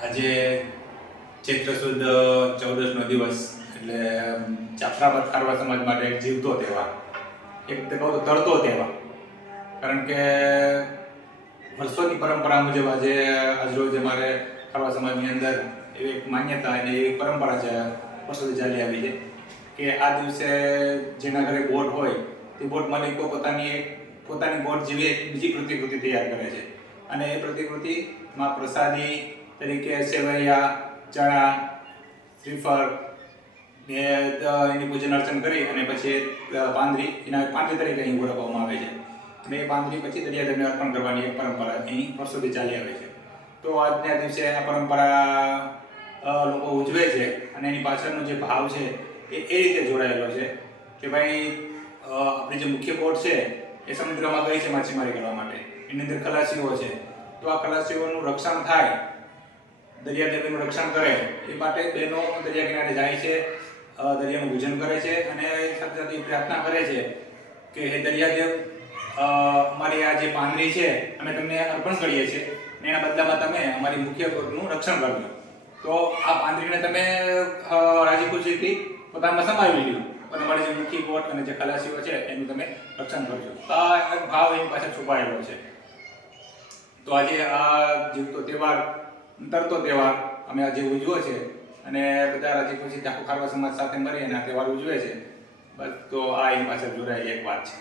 આજે ચૈત્ર સુદ 14નો દિવસ એટલે જાફરાબાદ ખારવા સમાજ માટે એક જીવતો તહેવાર, એક રીતે કહું તો તરતો તહેવાર. કારણ કે વર્ષોની પરંપરા મુજબ આજે આજરોજ અમારે ખારવા સમાજની અંદર એવી એક માન્યતા અને એવી પરંપરા છે વર્ષોથી ચાલી આવી છે કે આ દિવસે જેના ઘરે બોટ હોય તે બોટ માલિકો પોતાની બોટ જેવી એક બીજી પ્રતિકૃતિ તૈયાર કરે છે અને એ પ્રતિકૃતિમાં પ્રસાદી તરીકે સેવૈયા, ચણા, શ્રીફળ ને એની પૂજન અર્ચન કરી અને પછી પાંદરી તરીકે અહીં ઓળખવામાં આવે છે. અને એ પાંદરી પછી દરિયાદેવને અર્પણ કરવાની એક પરંપરા અહીં વર્ષોથી ચાલી આવે છે. તો આજના દિવસે આ પરંપરા લોકો ઉજવે છે અને એની પાછળનો જે ભાવ છે એ રીતે જોડાયેલો છે કે ભાઈ આપણી જે મુખ્ય બોટ છે એ સમુદ્રમાં ગઈ છે માછીમારી કરવા માટે, એની અંદર ખલાસીઓ છે. તો આ ખલાસીઓનું રક્ષણ થાય, દરિયાદેવીનું રક્ષણ કરે એ માટે બહેનો દરિયા કિનારે જાય છે, દરિયાનું પૂજન કરે છે અને સાથે સાથે પ્રાર્થના કરે છે કે હે દરિયાદેવ, અમારી આ જે પાંદરી છે અમે તમને અર્પણ કરીએ છીએ અને એના બદલામાં તમે અમારી મુખ્ય બોટનું રક્ષણ કરજો. તો આ પાંદરીને તમે રાજી ખુશીથી પોતામાં સમાવી લ્યો અને અમારી જે મુખ્ય બોટ અને જે ખલાસીઓ છે એનું તમે રક્ષણ કરજો. તો આ એક ભાવ એની પાછળ છુપાયેલો છે. તો આજે આ જીવતો તહેવાર, તરતો તહેવાર અમે આજે ઉજવ્યો છે અને બધા રાજી ખુશી આખો ખારવા સમાજ સાથે મળી અને આ તહેવાર ઉજવે છે. બસ, તો આ એની પાછળ જોડાયેલી એક વાત છે.